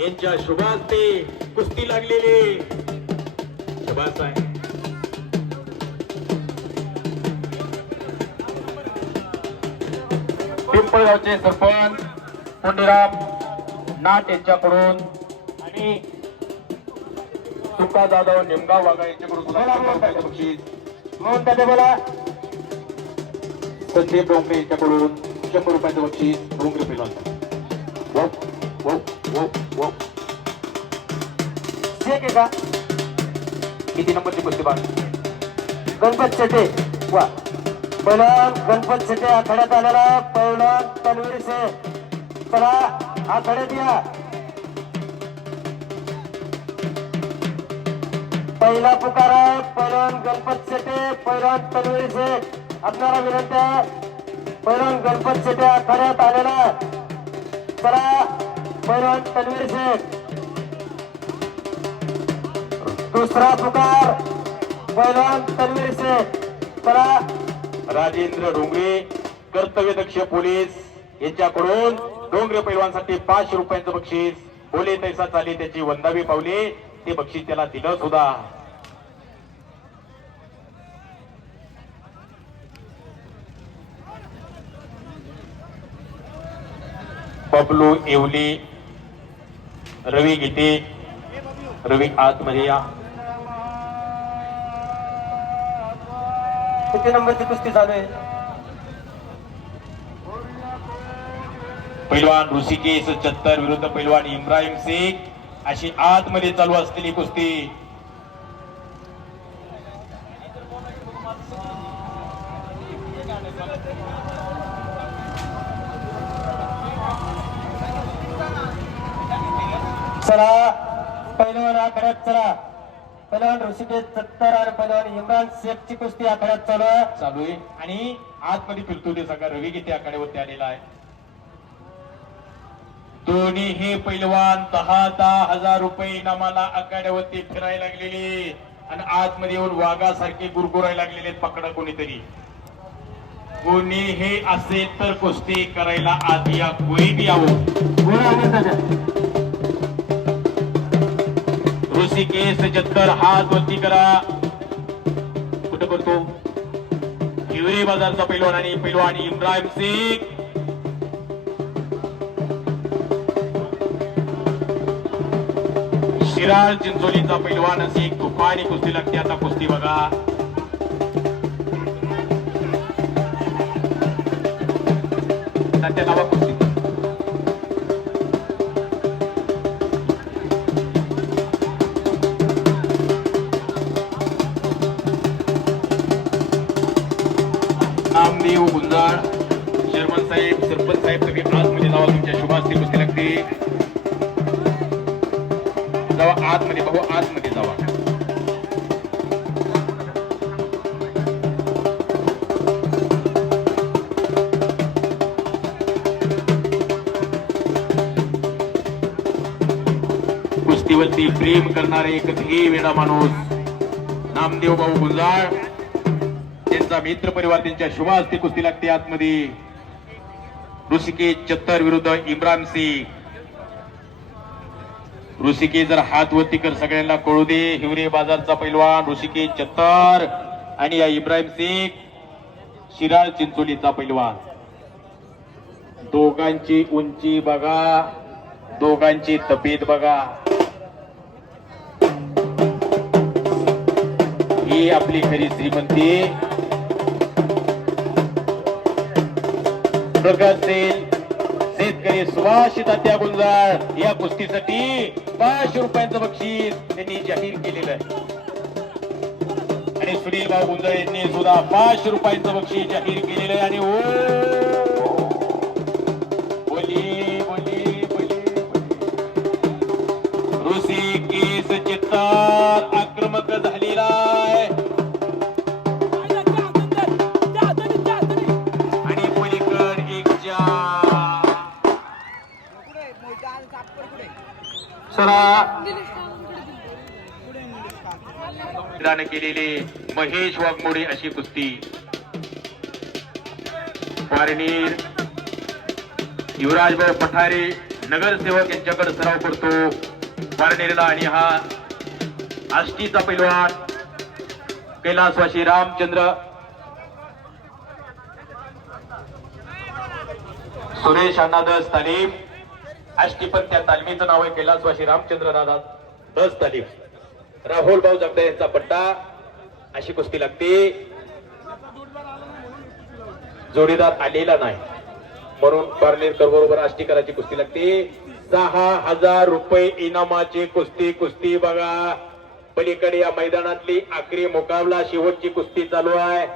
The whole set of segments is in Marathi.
यांच्या शुभास्ते कुस्ती लागलेली. शुभास आहे पिंपळगावचे सरपंच पुंडीराम नाट यांच्याकडून आणि सुका जाधव निमगाव वाघा यांच्याकडून बक्षीस. त्याचे बोला संदीप डोंगरे यांच्याकडून शंभर रुपयाचं बक्षीस डोंगरे आहे का? किती नंबरची कुस्ती बाग गणपत शेटे वा. पैलवान गणपत शेटे आखाड्यात आलेला पैलवान तनवीर से. चला आखाड्यात या. पहिला पुकार आहे पैलवान गणपत शेटे पैलवान तनवीर से. आपणाला विनंती आहे पैलवान गणपत शेटे आखाड्यात आलेला. चला. पहिलवान तनवीर शेठ दुसरा पुकार पहिलवान तन्वीर शेठ चला राजेंद्र डोंगरे कर्तव्यदक्ष पोलीस यांच्याकडून डोंगरे पैलवानसाठी पाचशे रुपयांचं बक्षीस बोले तैसा चाली त्याची वंदावी पावले ते बक्षीस त्याला दिलं सुद्धा. बबलू येवली रवी गीते रवी आतमध्ये या किती नंबरची कुस्ती चालू आहे? पैलवान ऋषिकेश चत्तर विरुद्ध पैलवान इम्राहिम शेख. अशी आतमध्ये चालू असलेली कुस्ती. चला. पहिलवान आखाड्यात चला. पहिलवान ऋषिकेश सत्तर आणि पहिलवान इम्रान शेखची कुस्ती आखाड्यात चालू आहे. चालू आहे. आणि आतमध्ये फिरतो ते सगळा रवी गीते आखाड्यावरती आलेला आहे. दोन्ही हे पैलवान दहा दहा हजार रुपये इनामाला आखाड्यावरती फिरायला लागलेले आणि आतमध्ये येऊन वाघासारखे गुरगुरायला लागलेले पकडा कोणीतरी. कोणी हे असेल तर कुस्ती करायला आधी या कोणी बी यावं. ऋषिकेश जत्तर हात वरती करा. कुठं करतो हिवरे बाजारचा पैलवान आणि पैलवान इम्राहिम शेख. शिराळ चिंचोलीचा पैलवान असे तुफानी कुस्ती लागते. आता कुस्ती बघा. जावा आतमध्ये भाऊ आतमध्ये जावा. कुस्तीवरती प्रेम करणारे एक ध्येय वेडा माणूस नामदेव भाऊ गुंजाळ त्यांचा मित्र परिवार त्यांच्या शुभ हस्ते कुस्ती लागते आतमध्ये. ऋषिकेश चत्तर विरुद्ध इम्रान सिंग. ऋषिकेश जर हात वरती कर सगळ्यांना कळू दे हिवरे बाजारचा पैलवान ऋषिकेश चत्तर आणि या इब्राहिम शेख शिराळ चिंचोलीचा पैलवान. दोघांची उंची बघा दोघांची तब्येत बघा. ही आपली खरी श्रीमंती. प्रगतशील शेतकरी सुभाष तात्या गुंजाळ या कुस्तीसाठी पाचशे रुपयांचं बक्षीस त्यांनी जाहीर केलेलं आहे. आणि सुनील भाऊ गुंजाळ यांनी सुद्धा पाचशे रुपयांचं बक्षीस जाहीर केलेलं आहे. आणि ओ! बोली बोली बोली. ऋषी केस चित्तार आक्रमक झालेला आहे. मैदान केलेले महेश वाघमोडे अशी कुस्ती. पारणीर युवराजभाऊ पठारे नगरसेवक यांच्याकडे सराव करतो. पारणीरला आणि हा आष्टीचा पैलवान कैलासवासी रामचंद्र. सुरेश अण्णा दस तालीम. आष्टीपण त्या तालमीचं नाव आहे कैलासवासी रामचंद्र दादा दस तालीम. राहुल भाऊ जगदे यांचा पट्टा. अशी कुस्ती लागते. जोडीदार आलेला नाही. म्हणून पार्लेकर बरोबर आष्टीकराची कुस्ती लागते. सहा हजार रुपये इनामाची कुस्ती कुस्ती बघा. पलीकडे या मैदानातली आखरी मुकाबला शेवटची कुस्ती चालू आहे.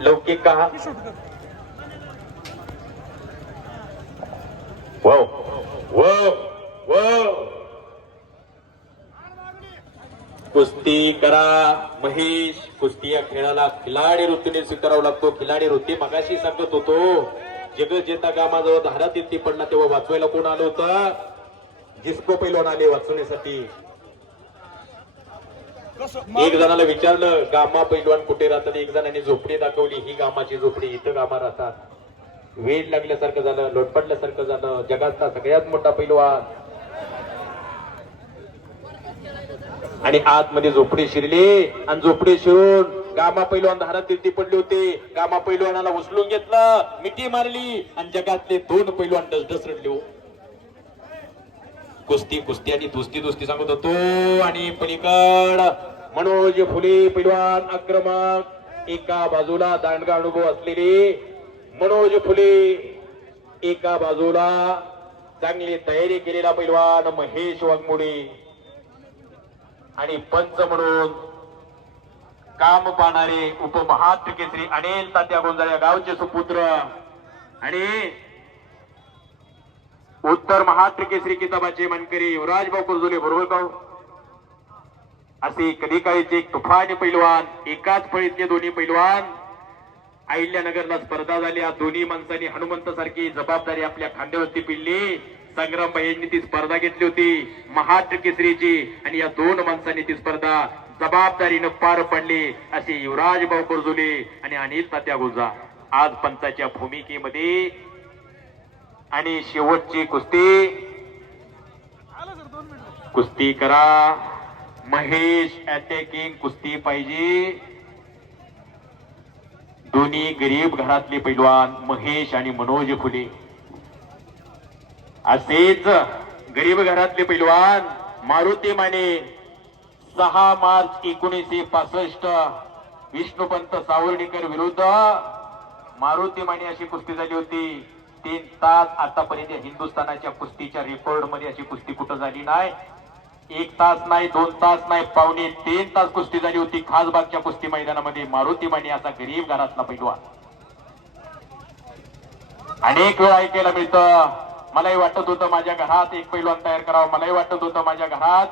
लौकिक का वाव. वाव. कुस्ती करा. महेश कुस्ती या खेळाला खिलाडी वृत्तीने स्वीकारावा लागतो. खिलाडी वृत्ती मगाशी सांगत होतो. जगत जेता गामाजवळ धारा ती पडला तेव्हा वाचवायला कोण आलं होतं? जिस्को पैलवान आले वाचवण्यासाठी. एक जणाला विचारलं गामा पैलवान कुठे राहतात? एक जणांनी झोपडी दाखवली. ही गामाची झोपडी इथं गामा राहतात. वेळ लागल्यासारखं झालं लोटपडल्यासारखं झालं. जगातला सगळ्यात मोठा पैलवान आणि आतमध्ये झोपडे शिरले आणि झोपडे शिरून गामा पैलवान धारात तिरती पडले होते. गामा पैलवानाला उचलून घेतलं मिठी मारली आणि जगातले दोन पैलवान डसडस रडले हो. कुस्ती कुस्ती आणि दुस्ती दुस्ती सांगत होतो. आणि पलीकड मनोज फुले पैलवान आक्रमक. एका बाजूला दांडगा अनुभव असलेले मनोज फुले एका बाजूला चांगली तयारी केलेला पैलवान महेश वाघमोडे. आणि पंच म्हणून काम पाहणारे उपमहात्र केसरी अनिल तात्या गोंजाळ या गावचे सुपुत्र. आणि उत्तर महाराष्ट्र केसरी किताबाचे मनकरी युवराज भाऊ कुरजुले बरोबर का असे कधी काळीचे तुफान पैलवान एकाच फळीतले दोन्ही पैलवान. अहिल्यानगरला स्पर्धा झाल्या दोन्ही माणसांनी हनुमंत सारखी जबाबदारी आपल्या खांद्यावरती पिळली. संग्राम भाईंनी ती स्पर्धा घेतली होती. महाराष्ट्र केसरीची आणि या दोन माणसांनी ती स्पर्धा जबाबदारीनं पार पडली. असे युवराज भाऊ कुरजुले आणि अनिल तात्या गुजा आज पंचाच्या भूमिकेमध्ये आणि शेवटची कुस्ती. कुस्ती करा. महेश अटॅकिंग कुस्ती पाहिजे. दोन्ही गरीब घरातले पैलवान महेश आणि मनोज फुले. असेच गरीब घरातले पैलवान मारुती माने सहा मार्च एकोणीसशे पासष्ट विष्णुपंत सावर्णीकर विरुद्ध मारुती माने अशी कुस्ती झाली होती. तीन तास आतापर्यंत हिंदुस्थानाच्या कुस्तीच्या रेकॉर्डमध्ये अशी कुस्ती कुठं झाली नाही. एक तास नाही दोन तास नाही पावणे तीन तास कुस्ती झाली होती. खासबागच्या कुस्ती मैदानामध्ये मारुती माने असा गरीब घरातला पैलवान. अनेक वेळा ऐकायला मिळतं मलाही वाटत होतं माझ्या घरात एक पैलवान तयार करावा. मलाही वाटत होतं माझ्या घरात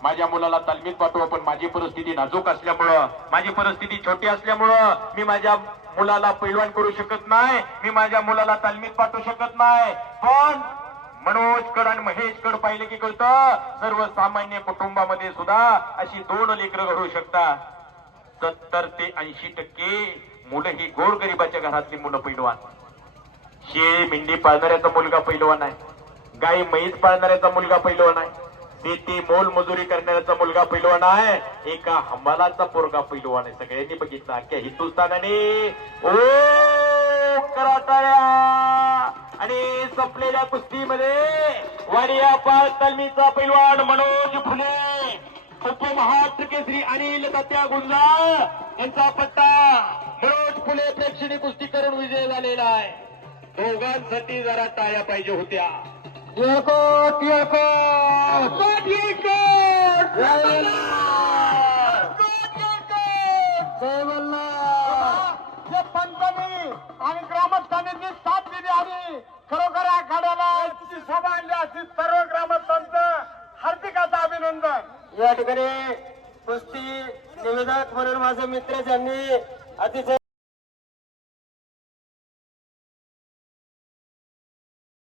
माझ्या मुलाला तालमीत पाठवा पण माझी परिस्थिती नाजूक असल्यामुळं माझी परिस्थिती छोटी असल्यामुळं मी माझ्या मुलाला पैलवान करू शकत नाही. मी माझ्या मुलाला तालमीत पाठवू शकत नाही. पण मनोज कड आणि महेश कड पाहिले की कळतं सर्वसामान्य कुटुंबामध्ये सुद्धा अशी दोन लेकरं घडू शकतात. सत्तर ते ऐंशी टक्के मुलं ही गोरगरिबाच्या घरातली मुलं पैलवान. शेळी मेंढी पाळणाऱ्याचा मुलगा पैलवान आहे. गाई म्हैस पाळणाऱ्याचा मुलगा पैलवान आहे. शेती मोल मजुरी करणाऱ्याचा मुलगा पैलवान आहे. एका हंबालाचा पोरगा पैलवान आहे. सगळ्यांनी बघितलं. अख्या हिंदुस्थानाने. ओ कराटाळ्या. आणि संपलेल्या कुस्तीमध्ये वाडिया पाळ तालमीचा पैलवान मनोज फुले. उपमहाराष्ट्र केसरी अनिल तात्या गुंजाळ यांचा पट्टा. मनोज फुले प्रेक्षणी कुस्ती करून विजय झालेला आहे. दोघांसाठी जरा टाळ्या पाहिजे होत्या. मल्हार जे पंचांनी आणि ग्रामस्थांनी जी साथ दिली आणि खरोखर आखाड्याला शोभा आणली अशी सर्व ग्रामस्थांचं हार्दिक असं अभिनंदन. या ठिकाणी कुस्ती निवेदक म्हणून माझे मित्र ज्यांनी अतिशय